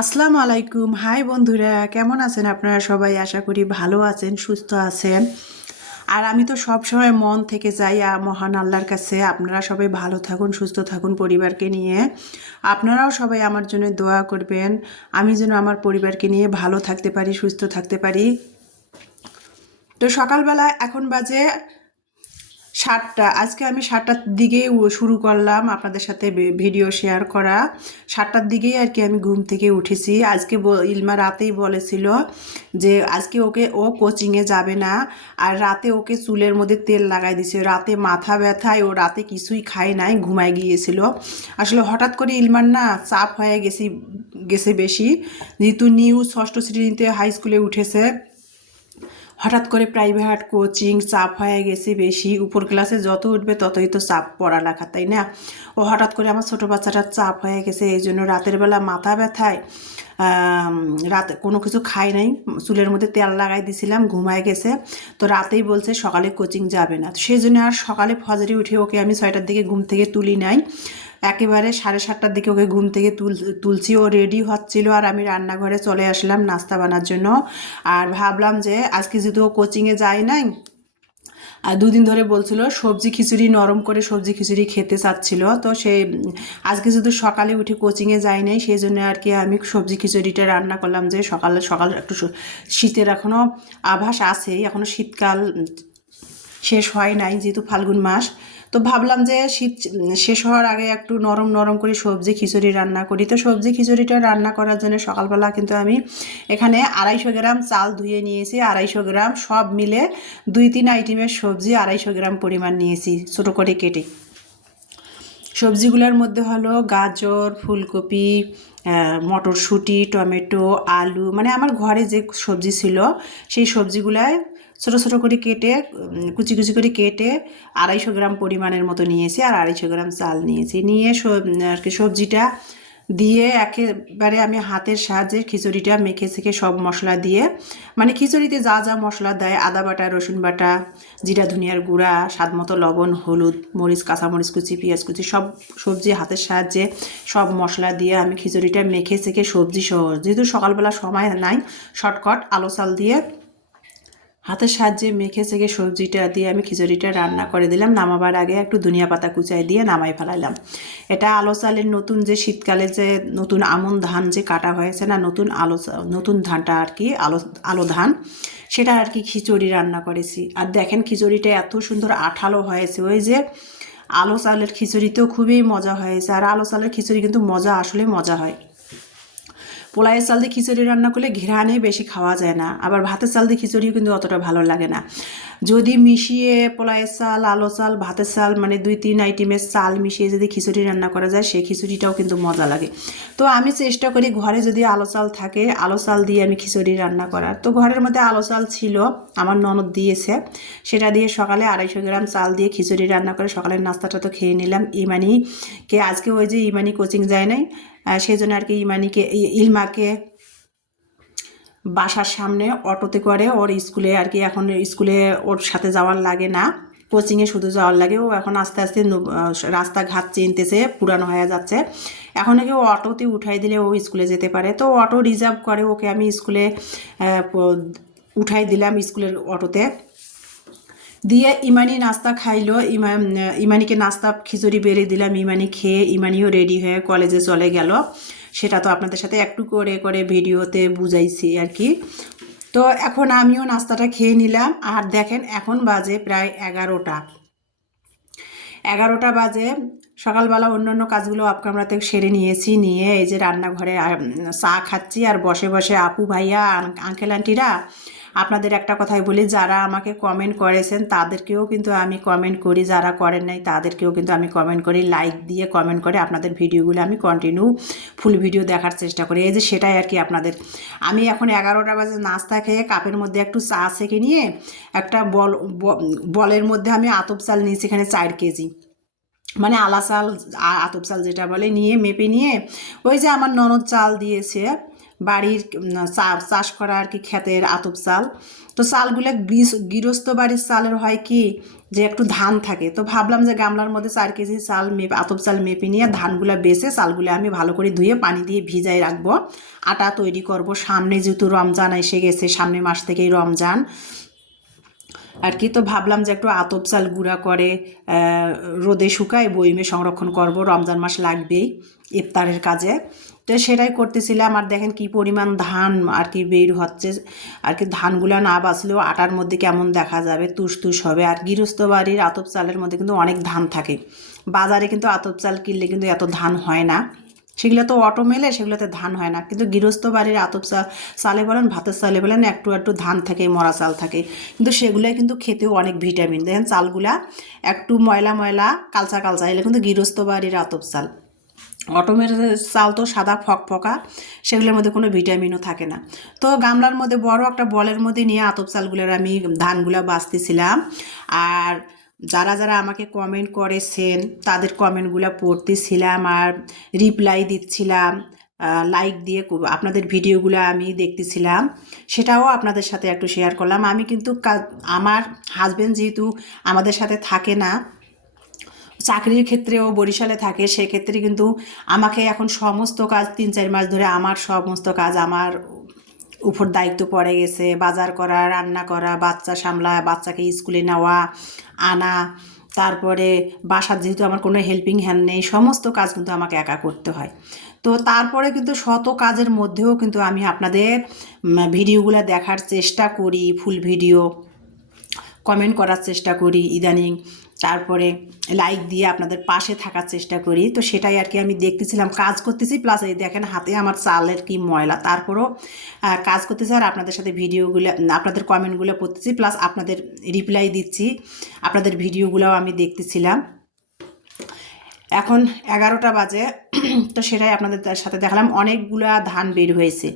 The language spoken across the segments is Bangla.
আসসালামু আলাইকুম। হাই বন্ধুরা, কেমন আছেন আপনারা সবাই? আশা করি ভালো আছেন, সুস্থ আছেন। আর আমি তো সব সময় মন থেকে চাই মহান আল্লাহর কাছে আপনারা সবাই ভালো থাকুন, সুস্থ থাকুন পরিবারকে নিয়ে। আপনারাও সবাই আমার জন্য দোয়া করবেন, আমি যেন আমার পরিবারকে নিয়ে ভালো থাকতে পারি, সুস্থ থাকতে পারি। তো সকালবেলা এখন বাজে 7টা। আজকে আমি 7টার দিকেই শুরু করলাম আপনাদের সাথে ভিডিও শেয়ার করা। 7টার দিকেই আর কি আমি ঘুম থেকে উঠেছি। আজকে ইলমা রাতেই বলেছিল যে আজকে ও কোচিংয়ে যাবে না, আর রাতে ওকে চুলের মধ্যে তেল লাগাই দিছে। রাতে মাথা ব্যথায় ও রাতে কিছুই খায় নাই, ঘুমায় গিয়েছিল। আসলে হঠাৎ করে ইলমার না চাপ হয়ে গেছে বেশি, যেহেতু নিউ ষষ্ঠ শ্রেণীতে হাই স্কুলে উঠেছে। হঠাৎ করে প্রাইভেট কোচিং চাপ হয়ে গেছে বেশি। উপর ক্লাসে যত উঠবে ততই তো চাপ পড়ালেখা, তাই না? ও হঠাৎ করে আমার ছোটো বাচ্চাটার চাপ হয়ে গেছে, এই জন্য রাতের বেলা মাথা ব্যথায় রাতে কোনো কিছু খাই নাই, চুলের মধ্যে তেল লাগাই দিছিলাম, ঘুমায় গেছে। তো রাতেই বলছে সকালে কোচিং যাবে না। তো সেই জন্য আর সকালে ফজরে উঠে ওকে আমি 6টার দিকে ঘুম থেকে তুলি নাই, একেবারে 7:30টার দিকে ওকে ঘুম থেকে তুলছি। ও রেডি হচ্ছিল আর আমি রান্নাঘরে চলে আসলাম নাস্তা বানার জন্য। আর ভাবলাম যে আজকে যেহেতু ও কোচিংয়ে যায় নাই, আর দুদিন ধরে বলছিল সবজি খিচুড়ি, নরম করে সবজি খিচুড়ি খেতে চাচ্ছিল। তো আজকে যেহেতু সকালে উঠে কোচিংয়ে যায় নাই, সেই জন্য আর কি আমি সবজি খিচুড়িটা রান্না করলাম, যে সকাল সকাল একটু শীতের এখনও আভাস আছেই, এখনও শীতকাল শেষ হয় নাই, যেহেতু ফাল্গুন মাস। তো ভাবলাম যে শীত শেষ হওয়ার আগে একটু নরম নরম করে সবজি খিচুড়ি রান্না করি। তো সবজি খিচুড়িটা রান্না করার জন্য সকালবেলা কিন্তু আমি এখানে 250 গ্রাম চাল ধুয়ে নিয়েছি, 250 গ্রাম সব মিলে 2-3 আইটেমের সবজি 250 গ্রাম পরিমাণ নিয়েছি ছোটো করে কেটে। সবজিগুলোর মধ্যে হলো গাজর, ফুলকপি, মটরশুঁটি, টমেটো, আলু, মানে আমার ঘরে যে সবজি ছিল সেই সবজিগুলায় ছোটো ছোটো করে কেটে কুচি কুচি করে কেটে 250 গ্রাম পরিমাণের মতো নিয়েছি, আর 250 গ্রাম চাল নিয়েছি। নিয়ে আর কি সবজিটা দিয়ে একেবারে আমি হাতের সাহায্যে খিচুড়িটা মেখে ছেঁকে সব মশলা দিয়ে, মানে খিচুড়িতে যা যা মশলা দেয়, আদা বাটা, রসুন বাটা, জিরা ধনিয়ার গুঁড়া, স্বাদ মতো লবণ, হলুদ, মরিচ, কাঁচামরিচ কুচি, পেঁয়াজ কুচি, সব সবজি হাতের সাহায্যে সব মশলা দিয়ে আমি খিচুড়িটা মেখে ছেঁকে সবজি সহ, যেহেতু সকালবেলা সময় নাই, শর্টকাট আলো চাল দিয়ে হাতের সাহায্যে মেখে চেখে সবজিটা দিয়ে আমি খিচুড়িটা রান্না করে দিলাম। নামাবার আগে একটু ধনিয়া পাতা কুচাই দিয়ে নামাই ফেলাইলাম। এটা আলো চালের নতুন যে শীতকালে যে নতুন আমন ধান যে কাটা হয়েছে না, নতুন ধানটা আর কি আলো ধান, সেটা আর কি খিচুড়ি রান্না করেছি। আর দেখেন খিচুড়িটা এত সুন্দর আঠালো হয়েছে, ওই যে আলো চালের খিচুড়িতেও খুবই মজা হয়েছে। আর আলো চালের খিচুড়ি কিন্তু মজা, আসলে মজা হয়। পোলাইয়ের চাল দিয়ে খিচুড়ি রান্না করলে ঘ্রাণে বেশি খাওয়া যায় না, আবার ভাতের চাল দিয়ে খিচুড়িও কিন্তু অতটা ভালো লাগে না। যদি মিশিয়ে পোলাইয়ের চাল, আলো চাল, ভাতের চাল, মানে 2-3 আইটেমের চাল মিশিয়ে যদি খিচুড়ি রান্না করা যায়, সেই খিচুড়িটাও কিন্তু মজা লাগে। তো আমি চেষ্টা করি ঘরে যদি আলো চাল থাকে, আলো চাল দিয়ে আমি খিচুড়ি রান্না করার। তো ঘরের মধ্যে আলো চাল ছিল, আমার ননদ দিয়েছে, সেটা দিয়ে সকালে 250 গ্রাম চাল দিয়ে খিচুড়ি রান্না করে সকালের নাস্তাটা তো খেয়ে নিলাম। ইমানিকে আজকে ওই যে ইমানি কোচিং যায় নাই, সেই জন্য আর কি ইলমাকে বাসার সামনে অটোতে করে ওর স্কুলে আর কি, এখন স্কুলে ওর সাথে যাওয়ার লাগে না, কোচিংয়ে শুধু যাওয়ার লাগে। ও এখন আস্তে আস্তে রাস্তাঘাট চিনতেছে, পুরানো হয়ে যাচ্ছে। এখন নাকি ও অটোতে উঠাই দিলে ও স্কুলে যেতে পারে। তো অটো রিজার্ভ করে ওকে আমি স্কুলে উঠাই দিলাম, স্কুলের অটোতে দিয়ে ইমানি নাস্তা খাইলো। ইমানিকে নাস্তা খিচুড়ি বেড়ে দিলাম, ইমানি খেয়ে ইমানিও রেডি হয়ে কলেজে চলে গেল। সেটা তো আপনাদের সাথে একটু করে করে ভিডিওতে বুঝাইছি আর কি। তো এখন আমিও নাস্তাটা খেয়ে নিলাম। আর দেখেন এখন বাজে প্রায় 11টা বাজে। সকালবেলা অন্য কাজগুলো অফ ক্যামেরাতে সেরে নিয়েছি, নিয়ে এই যে রান্নাঘরে চা খাচ্ছি। আর বসে বসে আপু ভাইয়া আঙ্কেল আন্টিরা, আপনাদের একটা কথাই বলি, যারা আমাকে কমেন্ট করেছেন তাদেরকেও কিন্তু আমি কমেন্ট করি, যারা করেন নাই তাদেরকেও কিন্তু আমি কমেন্ট করি, লাইক দিয়ে কমেন্ট করে আপনাদের ভিডিওগুলো আমি কন্টিনিউ ফুল ভিডিও দেখার চেষ্টা করি। এই যে সেটাই আর কি আপনাদের। আমি এখন 11টা বাজে নাস্তা খেয়ে কাপের মধ্যে একটু চা সেঁকে নিয়ে একটা বলের মধ্যে আমি আতপ চাল নিয়েছি, এখানে 4 কেজি, মানে আলা চাল, আতপ চাল যেটা বলে, নিয়ে মেপে নিয়ে ওই যে আমার ননদ চাল দিয়েছে বাড়ির চাষ করা আর কি ক্ষেতের আতপ চাল। তো চালগুলো গৃহস্থ বাড়ির চালের হয় কি যে একটু ধান থাকে, তো ভাবলাম যে গামলার মধ্যে 4 কেজি চাল আতপ চাল মেপে নিয়ে ধানগুলো বেছে চালগুলো আমি ভালো করে ধুয়ে পানি দিয়ে ভিজাই রাখবো, আটা তৈরি করব। সামনে যেহেতু রমজান এসে গেছে, সামনের মাস থেকেই রমজান আর কি, তো ভাবলাম যে একটু আতপ চাল গুঁড়া করে রোদে শুকায় বয়মে সংরক্ষণ করব, রমজান মাস লাগবেই ইফতারের কাজে। তো সেটাই করতেছিলাম। আর দেখেন কি পরিমাণ ধান আর কি বের হচ্ছে আর কি, ধানগুলো না বাছলেও আটার মধ্যে কেমন দেখা যাবে, তুষ তুষ হবে। আর গৃহস্থ বাড়ির আতপ চালের মধ্যে কিন্তু অনেক ধান থাকে, বাজারে কিন্তু আতপ চাল কিনলে কিন্তু এত ধান হয় না, সেগুলো তো অটো মেলে, সেগুলোতে ধান হয় না। কিন্তু গৃহস্থ বাড়ির আতপ চালে বলেন ভাতের চালে বলেন একটু একটু ধান থাকে, মরা চাল থাকে, কিন্তু সেগুলোই কিন্তু খেতেও অনেক ভিটামিন। দেখেন চালগুলা একটু ময়লা ময়লা কালচা কালচা, এলে কিন্তু গৃহস্থ বাড়ির আতপ চাল। অটোমের চাল তো সাদা ফকফকা, সেগুলোর মধ্যে কোনো ভিটামিনও থাকে না। তো গামলার মধ্যে বড় একটা বলের মধ্যে নিয়ে আতপ চালগুলোর আমি ধানগুলো বাছতেছিলাম। আর যারা যারা আমাকে কমেন্ট করেছেন তাদের কমেন্টগুলো পড়তেছিলাম আর রিপ্লাই দিচ্ছিলাম, লাইক দিয়ে আপনাদের ভিডিওগুলো আমি দেখতেছিলাম, সেটাও আপনাদের সাথে একটু শেয়ার করলাম। আমি কিন্তু আমার হাজব্যান্ড যেহেতু আমাদের সাথে থাকে না, চাকরির ক্ষেত্রেও বরিশালে থাকে, সেক্ষেত্রে কিন্তু আমাকে এখন সমস্ত কাজ 3-4 মাস ধরে আমার সমস্ত কাজ আমার উপর দায়িত্ব পড়ে গেছে। বাজার করা, রান্না করা, বাচ্চা সামলা, বাচ্চাকে স্কুলে নেওয়া আনা, তারপরে বাসার যেহেতু আমার কোনো হেল্পিং হ্যান্ড নেই, সমস্ত কাজ কিন্তু আমাকে একা করতে হয়। তো তারপরে কিন্তু শত কাজের মধ্যেও কিন্তু আমি আপনাদের ভিডিওগুলো দেখার চেষ্টা করি, ফুল ভিডিও কমেন্ট করার চেষ্টা করি ইদানিং, তারপরে লাইক দিয়ে আপনাদের পাশে থাকার চেষ্টা করি। তো সেটাই আর কি আমি দেখতেছিলাম, কাজ করতেছি প্লাস এই দেখেন হাতে আমার চালের কি ময়লা, তারপরও কাজ করতেছি আর আপনাদের সাথে ভিডিওগুলো, আপনাদের কমেন্টগুলো পড়তেছি, প্লাস আপনাদের রিপ্লাই দিচ্ছি, আপনাদের ভিডিওগুলোও আমি দেখতেছিলাম। এখন 11টা বাজে, তো সেটাই আপনাদের সাথে দেখালাম। অনেকগুলা ধান বের হয়েছে,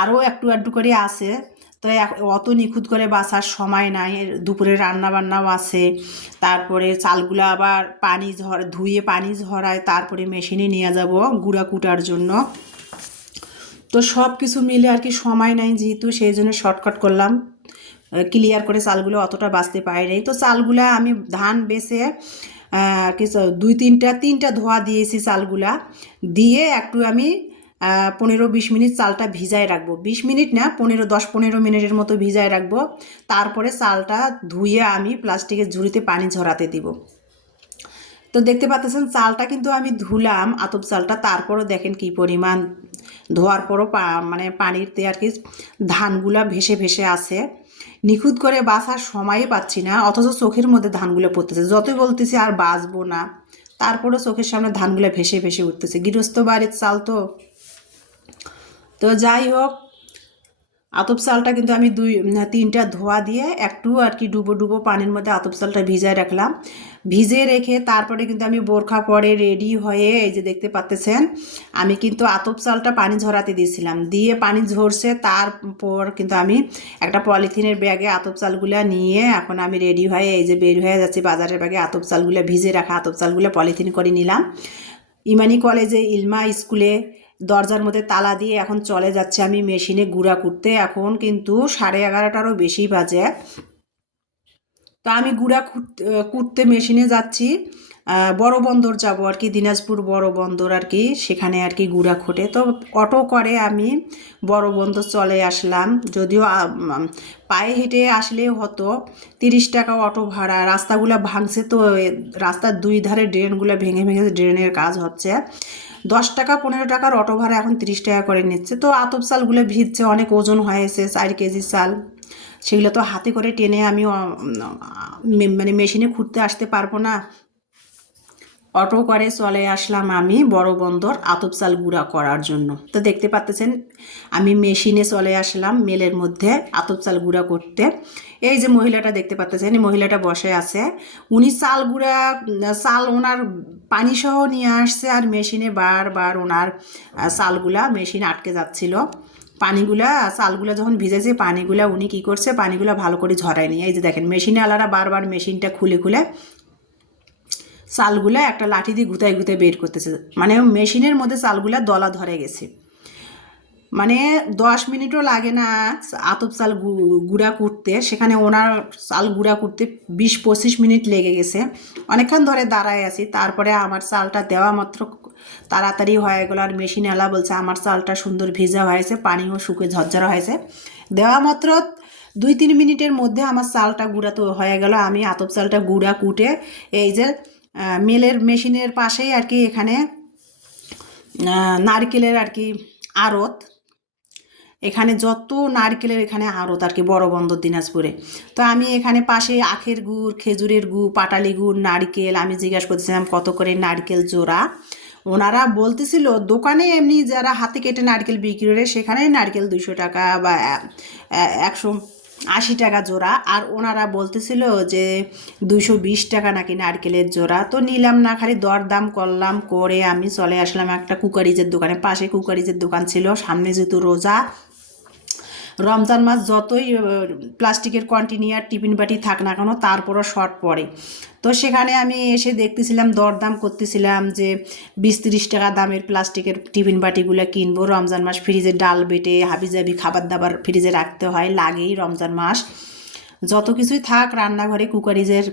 আরও একটু একটু করে আছে, তো অত নিখুঁত করে বাছার সময় নাই, দুপুরে রান্না বান্নাও আছে। তারপরে চালগুলো আবার পানি ধুয়ে পানি ঝরায়, তারপরে মেশিনে নিয়ে যাব গুঁড়া কুটার জন্য। তো সব কিছু মিলে আর কি সময় নাই যেহেতু, সেই জন্য শর্টকাট করলাম, ক্লিয়ার করে চালগুলো অতটা বাছতে পারি নাই। তো চালগুলো আমি ধান বেছে কিছু 2-3টা ধোয়া দিয়েছি, চালগুলা দিয়ে একটু আমি 15-20 মিনিট চালটা ভিজায় রাখবো, 20 মিনিট না 10-15 মিনিটের মতো ভিজায় রাখবো। তারপরে চালটা ধুয়ে আমি প্লাস্টিকের ঝুড়িতে পানি ঝরাতে দিব। তো দেখতে পাচ্ছেন চালটা কিন্তু আমি ধুলাম আতপ চালটা, তারপরও দেখেন কি পরিমাণ ধোয়ার পরও মানে পানিতে আর কি ধানগুলা ভেসে ভেসে আছে। নিখুঁত করে বাছার সময়ই পাচ্ছি না, অথচ চোখের মধ্যে ধানগুলো পড়তেছে, যতই বলতেছি আর বাছবো না, তারপরেও চোখের সামনে ধানগুলো ভেসে ভেসে উঠতেছে। গৃহস্থ বাড়ির চাল তো। তো যাই হোক, আতপ চালটা কিন্তু আমি 2-3টা ধোয়া দিয়ে একটু আর কি ডুবো ডুবো পানির মধ্যে আতপ চালটা ভিজায় রাখলাম। ভিজে রেখে তারপরে কিন্তু আমি বোরখা পরে রেডি হয়ে, এই যে দেখতে পাচ্ছেন আমি কিন্তু আতপ চালটা পানি ঝরাতে দিয়েছিলাম, দিয়ে পানি ঝরছে, তারপর কিন্তু আমি একটা পলিথিনের ব্যাগে আতপ চালগুলো নিয়ে এখন আমি রেডি হয়ে এই যে বের হয়ে যাচ্ছি বাজারের ব্যাগে। আতপ চালগুলো ভিজে রাখা আতপ চালগুলো পলিথিন করে নিলাম, ইমানি কলেজে ইলমা স্কুলে দরজার মধ্যে তালা দিয়ে এখন চলে যাচ্ছে আমি মেশিনে গুঁড়া করতে। এখন কিন্তু 11:30টারও বেশি বাজে। তা আমি গুঁড়া কুটতে মেশিনে যাচ্ছি, বড় বন্দর যাব আর কি, দিনাজপুর বড় বন্দর আর কি, সেখানে আর কি গুঁড়া খুঁটে। তো অটো করে আমি বড় বন্দর চলে আসলাম, যদিও পায়ে হেঁটে আসলেও হতো, 30 টাকা অটো ভাড়া। রাস্তাগুলো ভাঙছে তো, রাস্তার 2 ধারে ড্রেনগুলো ভেঙে ভেঙে ড্রেনের কাজ হচ্ছে। 10 টাকা 15 টাকার অটো ভাড়া এখন 30 টাকা করে নিচ্ছে। তো আতপ চালগুলো ভিজছে, অনেক ওজন হয়েছে, 4 কেজি চাল, সেগুলো তো হাতে করে টেনে আমি মানে মেশিনে খুঁড়তে আসতে পারবো না। অটো করে চলে আসলাম আমি বড় বন্দর আতপ চাল গুঁড়া করার জন্য। তো দেখতে পাচ্ছেন আমি মেশিনে চলে আসলাম মেলের মধ্যে আতপ চাল গুঁড়া করতে। এই যে মহিলাটা দেখতে পাচ্ছেন, এই মহিলাটা বসে আছে, উনি চাল গুঁড়া চাল ওনার পানি সহ নিয়ে আসছে, আর মেশিনে বারবার ওনার চালগুলা মেশিন আটকে যাচ্ছিল। পানিগুলা চালগুলা যখন ভিজেছে পানিগুলা উনি কী করছে, পানিগুলা ভালো করে ঝরায়নি। এই যে দেখেন মেশিনে আলারা বারবার মেশিনটা খুলে খুলে চালগুলা একটা লাঠি দিয়ে গুতায় গুতায় বের করতেছে, মানে মেশিনের মধ্যে চালগুলা দলা ধরে গেছে। মানে 10 মিনিটও লাগে না আতপ চাল গুঁড়া করতে, সেখানে ওনার চাল গুঁড়া করতে 20-25 মিনিট লেগে গেছে। অনেকক্ষণ ধরে দাঁড়ায় আছি, তারপরে আমার চালটা দেওয়া মাত্র তাড়াতাড়ি হয়ে গেল। আর মেশিনওয়ালা বলছে আমার চালটা সুন্দর ভেজা হয়েছে, পানিও শুকে ঝরঝরা হয়েছে। দেওয়া মাত্র 2-3 মিনিটের মধ্যে আমার চালটা গুঁড়া তো হয়ে গেল। আমি আতপ চালটা গুঁড়া কুটে এই যে মেলের মেশিনের পাশেই আর কি এখানে নারকেলের আর কি আড়ত, এখানে যত নারকেলের এখানে আড়ত আর কি বড় বন্দর দিনাজপুরে। তো আমি এখানে পাশে আখের গুড়, খেজুরের গুড়, পাটালি গুড়, নারকেল, আমি জিজ্ঞাসা করতেছিলাম কত করে নারকেল জোড়া। ওনারা বলতেছিল দোকানে এমনি যারা হাতে কেটে নারকেল বিক্রি করে সেখানে নারকেল 200 টাকা বা 180 টাকা জোড়া, আর ওনারা বলতেছিল যে 220 টাকা নাকি নারকেলের জোড়া। তো নিলাম না, খালি দরদাম করলাম, করে আমি চলে আসলাম একটা কুকারিজের দোকানে। পাশে কুকারিজের দোকান ছিল, সামনে যেহেতু রোজা, রমজান মাস যতই প্লাস্টিকের কন্টেনার টিফিন বাটি থাক না কেন তারপরও শর্ট পড়ে। তো সেখানে আমি এসে দেখতেছিলাম, দরদাম করতেছিলাম যে 20-30 টাকা দামের প্লাস্টিকের টিফিন বাটিগুলো কিনবো। রমজান মাস ফ্রিজে ডাল বেটে হাবিজাবি খাবার দাবার ফ্রিজে রাখতে হয়, লাগেই রমজান মাস। যত কিছুই থাক রান্নাঘরে কুকারিজের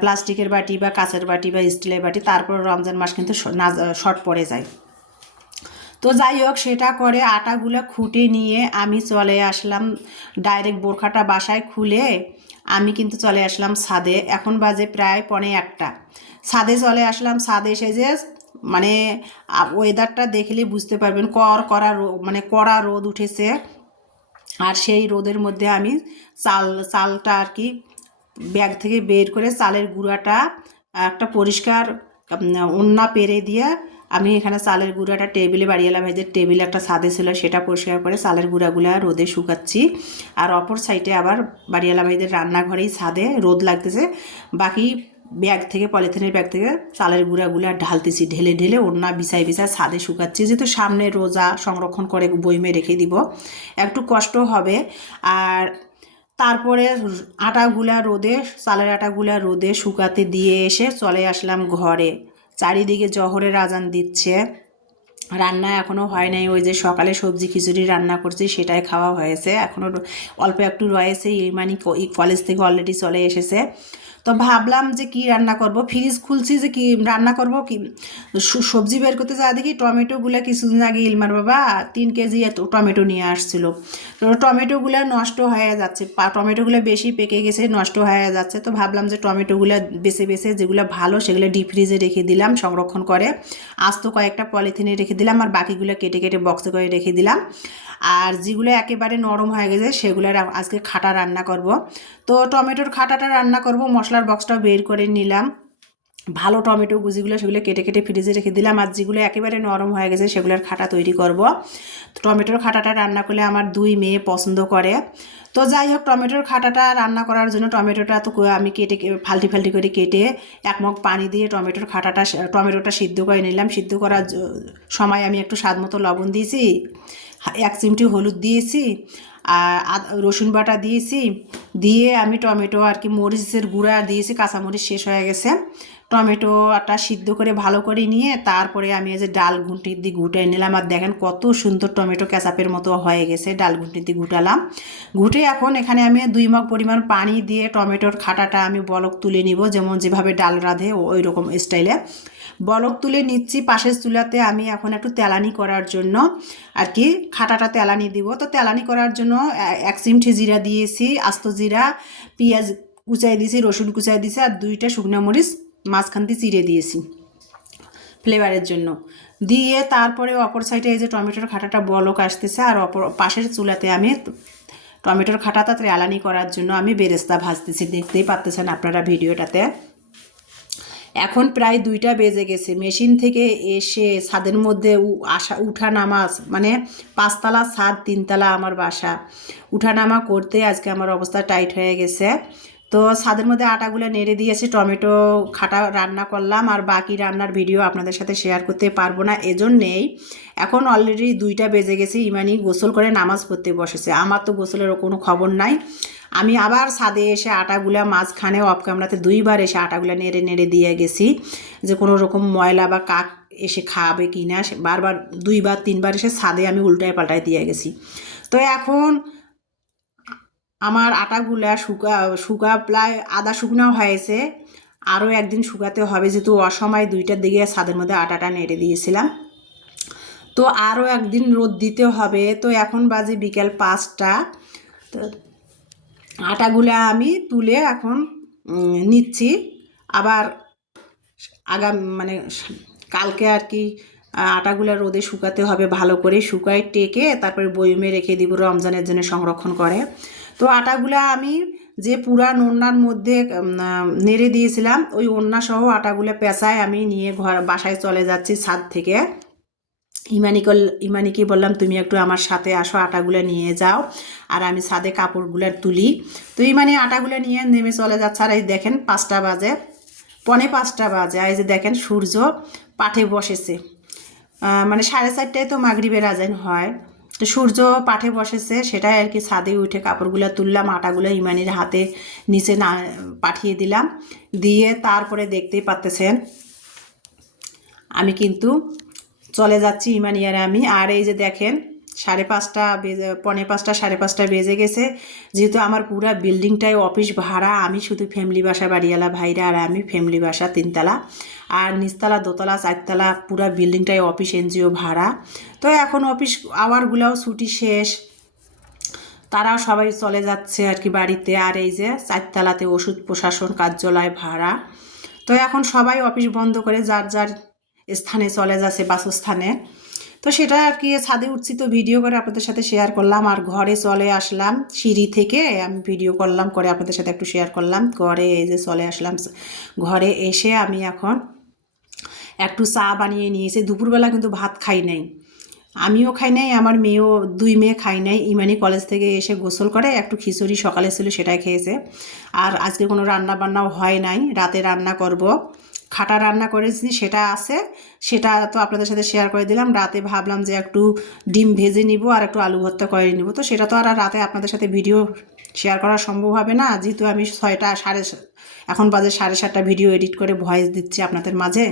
প্লাস্টিকের বাটি বা কাঁচের বাটি বা স্টিলের বাটি, তারপর রমজান মাস কিন্তু শর্ট পড়ে যায়। তো যাই হোক, সেটা করে আটাগুলো খুঁটে নিয়ে আমি চলে আসলাম ডাইরেক্ট, বোরখাটা বাসায় খুলে আমি কিন্তু চলে আসলাম ছাদে। এখন বাজে প্রায় 1:45। ছাদে চলে আসলাম। ছাদে এসে যে মানে ওয়েদারটা দেখলে বুঝতে পারবেন, মানে কড়া রোদ উঠেছে। আর সেই রোদের মধ্যে আমি চালটা আর কি ব্যাগ থেকে বের করে চালের গুঁড়াটা একটা পরিষ্কার ওন্না পেরে দিয়ে আমি এখানে চালের গুঁড়াটা টেবিলে, বাড়িওয়ালা ভাইদের টেবিলে একটা ছাদে ছিল সেটা পরিষ্কার করে চালের গুঁড়াগুলা রোদে শুকাচ্ছি। আর অপর সাইডে আবার বাড়িওয়ালা ভাইদের রান্নাঘরেই ছাদে রোদ লাগতেছে, বাকি ব্যাগ থেকে, পলিথিনের ব্যাগ থেকে চালের গুঁড়াগুলা ঢালতেছি, ঢেলে ঢেলে ওড়না বিছাই বিছাই ছাদে শুকাচ্ছি। যেহেতু সামনে রোজা, সংরক্ষণ করে বইমে রেখে দিব, একটু কষ্ট হবে। আর তারপরে চালের আটাগুলা রোদে শুকাতে দিয়ে এসে চলে আসলাম ঘরে। চারিদিকে জহরের আজান দিচ্ছে। রান্না এখনও হয় নাই, ওই যে সকালে সবজি খিচুড়ি রান্না করছি সেটাই খাওয়া হয়েছে, এখনও অল্প একটু রয়েছে। ইমানি কলেজ থেকে অলরেডি চলে এসেছে। তো ভাবলাম যে কি রান্না করব, ফ্রিজ খুলছি যে কি রান্না করব, কি সবজি বের করতে যাওয়া দেখি টমেটোগুলো কিছুদিন আগে ইলমার বাবা 3 কেজি এত টমেটো নিয়ে আসছিল। তো টমেটোগুলো নষ্ট হয়ে যাচ্ছে, টমেটোগুলো বেশি পেকে গেছে, নষ্ট হয়ে যাচ্ছে। তো ভাবলাম যে টমেটোগুলো বেছে বেছে যেগুলো ভালো সেগুলো ডিপ ফ্রিজে রেখে দিলাম সংরক্ষণ করে, আস্ত কয়েকটা পলিথিনে রেখে দিলাম, আর বাকিগুলো কেটে কেটে বক্সে করে রেখে দিলাম। আর যেগুলো একেবারে নরম হয়ে গেছে সেগুলোর আজকে খাটা রান্না করব। তো টমেটোর খাটাটা রান্না করব, মশলার বক্সটাও বের করে নিলাম। ভালো টমেটো যেগুলো সেগুলো কেটে কেটে ফ্রিজে রেখে দিলাম, আর যেগুলো একেবারে নরম হয়ে গেছে সেগুলোর খাটা তৈরি করব। তো টমেটোর খাটাটা রান্না করলে আমার 2 মেয়ে পছন্দ করে। তো যাই হোক, টমেটোর খাটাটা রান্না করার জন্য টমেটোটা তো আমি কেটে ফাল্টি ফাল্টি করে কেটে 1 মগ পানি দিয়ে টমেটোটা সিদ্ধ করে নিলাম। সিদ্ধ করার সময় আমি একটু স্বাদ মতো লবণ দিয়েছি, 1 চিমটি হলুদ দিয়েছি, আর রসুন বাটা দিয়েছি, দিয়ে আমি টমেটো আর কি মরিচের গুঁড়া দিয়েছি, কাঁচামরিচ শেষ হয়ে গেছে। টমেটোটা সিদ্ধ করে ভালো করে নিয়ে তারপরে আমি এই যে ডাল ঘুঁটি দিয়ে ঘুটে নিলাম। আর দেখেন কত সুন্দর টমেটো কেচাপের মতো হয়ে গেছে, ডাল ঘুঁটি দিয়ে ঘুটালাম। ঘুটে এখন এখানে আমি 2 মগ পরিমাণ পানি দিয়ে টমেটোর খাটাটা আমি বলক তুলে নিব, যেভাবে ডাল রাঁধে ওই রকম স্টাইলে বলক তুলে নিচ্ছি। পাশের চুলাতে আমি এখন একটু তেলানি করার জন্য আর কি খাটাটা তেলানি দিব। তো তেলানি করার জন্য 1 চিমটি জিরা দিয়েছি, আস্ত জিরা, পেঁয়াজ কুচাই দিয়েছি, রসুন কুচাই দিয়েছি, আর 2টা শুকনো মরিচ মাঝখান দিয়ে চিড়ে দিয়েছি ফ্লেভারের জন্য। দিয়ে তারপরে অপর সাইডে এই যে টমেটোর খাটাটা বলক আসতেছে, আর পাশের চুলাতে আমি টমেটোর খাটাটা তেলানি করার জন্য আমি বেরেস্তা ভাজতেছি, দেখতেই পাচ্ছেন আপনারা ভিডিওটাতে। এখন প্রায় 2টা বেজে গেছে। মেশিন থেকে এসে ছাদের মধ্যে উঠা নামা, মানে 5 তলা ছাদ, 3 তলা আমার বাসা, উঠানামা করতে আজকে আমার অবস্থা টাইট হয়ে গেছে। তো ছাদের মধ্যে আটাগুলো নেড়ে দিয়েছি, টমেটো খাটা রান্না করলাম। আর বাকি রান্নার ভিডিও আপনাদের সাথে শেয়ার করতে পারবো না, এজন্যেই এখন অলরেডি 2টা বেজে গেছে। ইমানি গোসল করে নামাজ পড়তে বসেছে, আমার তো গোসলের কোনো খবর নাই। আমি আবার ছাদে এসে আটাগুলা মাঝখানে অফ ক্যামেরাতে 2বার এসে আটাগুলা নেড়ে নেড়ে দিয়ে গেছি, যে কোনো রকম ময়লা বা কাক এসে খাবে কি না, বারবার 2 বার 3 বার এসে ছাদে আমি উল্টায় পাল্টায় দিয়ে গেছি। তো এখন আমার আটাগুলা শুকা প্রায় আধা শুকনাও হয়েছে, আরও একদিন শুকাতে হবে, যেহেতু অসময় 2টার দিকে ছাদের মধ্যে আটাটা নেড়ে দিয়েছিলাম, তো আরও একদিন রোদ দিতে হবে। তো এখন বাজে বিকেল 5টা। তো আটাগুলা আমি তুলে এখন নিচ্ছি, আবার মানে কালকে আর কি আটাগুলা রোদে শুকাতে হবে ভালো করে, শুকায় টেকে তারপরে বয়মে রেখে দিব রমজানের জন্য সংরক্ষণ করে। তো আটাগুলা আমি যে পুরা ওড়নার মধ্যে নেড়ে দিয়েছিলাম, ওই ওড়না সহ আটাগুলা পেঁচায় আমি নিয়ে বাসায় চলে যাচ্ছি ছাদ থেকে। ইমানিকে বললাম তুমি একটু আমার সাথে আসো, আটাগুলো নিয়ে যাও, আর আমি ছাদে কাপড়গুলো তুলি। তো ইমানি আটাগুলো নিয়ে নেমে চলে যাচ্ছে। আর এই দেখেন 5টা বাজে, 4:45 বাজে, এই যে দেখেন সূর্য পাঠে বসেছে, মানে 4:30টায় তো মাগরিবের আজান হয়, তো সূর্য পাঠে বসেছে, সেটাই আর কি ছাদে উঠে কাপড়গুলো তুললাম, আটাগুলো ইমানির হাতে নিচে না পাঠিয়ে দিলাম, দিয়ে তারপরে দেখতেই পাচ্তেছেন আমি কিন্তু চলে যাচ্ছি ইমানিয়ারে আমি। আর এই যে দেখেন 5:30 বেজে 4:45 5:30 বেজে গেছে, যেহেতু আমার পুরা বিল্ডিংটাই অফিস ভাড়া, আমি শুধু ফ্যামিলি বাসা বাড়িওয়ালা ভাইরা আর আমি ফ্যামিলি বাসা 3তলা, আর নিচতলা 2তলা 4তলা পুরা বিল্ডিংটাই অফিস এনজিও ভাড়া। তো এখন অফিস আওয়ারগুলোও ছুটি শেষ, তারাও সবাই চলে যাচ্ছে আর কি বাড়িতে। আর এই যে 4তলাতে ওষুধ প্রশাসন কার্যালয় ভাড়া। তো এখন সবাই অফিস বন্ধ করে যার যার স্থানে চলে যাচ্ছে, বাসস্থানে। তো সেটা আর কি ছাদে উঠছি, তো ভিডিও করে আপনাদের সাথে শেয়ার করলাম। আর ঘরে চলে আসলাম, সিঁড়ি থেকে আমি ভিডিও করলাম, করে আপনাদের সাথে একটু শেয়ার করলাম। ঘরে এই যে চলে আসলাম, ঘরে এসে আমি এখন একটু চা বানিয়ে নিয়েছি। দুপুরবেলা কিন্তু ভাত খাই নাই, আমিও খাই নাই, আমার মেয়েও, 2 মেয়ে খাই নাই। ইমানি কলেজ থেকে এসে গোসল করে একটু খিচুড়ি সকালে ছিল সেটাই খেয়েছে। আর আজকে কোনো রান্না বান্নাও হয় নাই, রাতে রান্না করব, খাটা রান্না করেছি সেটা আছে, সেটা তো আপনাদের সাথে শেয়ার করে দিলাম। রাতে ভাবলাম যে একটু ডিম ভেজে নিব আর একটু আলু ভর্তা করে নিব, তো সেটা তো আর রাতে আপনাদের সাথে ভিডিও শেয়ার করা সম্ভব হবে না, যেহেতু আমি এখন বাজে 7:30 ভিডিও এডিট করে ভয়েস দিচ্ছি আপনাদের মাঝে।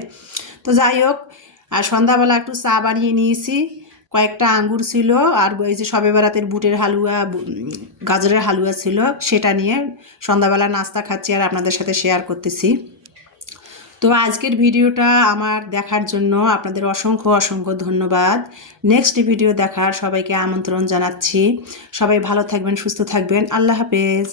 তো যাই হোক, আর সন্ধ্যাবেলা একটু চা বানিয়ে নিয়েছি, কয়েকটা আঙ্গুর ছিল, আর ওই যে শবে বরাতের বুটের হালুয়া, গাজরের হালুয়া ছিল, সেটা নিয়ে সন্ধ্যাবেলা নাস্তা খাচ্ছি আর আপনাদের সাথে শেয়ার করতেছি। তো আজকের ভিডিওটা আমার দেখার জন্য আপনাদের অসংখ্য অসংখ্য ধন্যবাদ। নেক্সট ভিডিও দেখার সবাইকে আমন্ত্রণ জানাচ্ছি। সবাই ভালো থাকবেন, সুস্থ থাকবেন। আল্লাহ হাফেজ।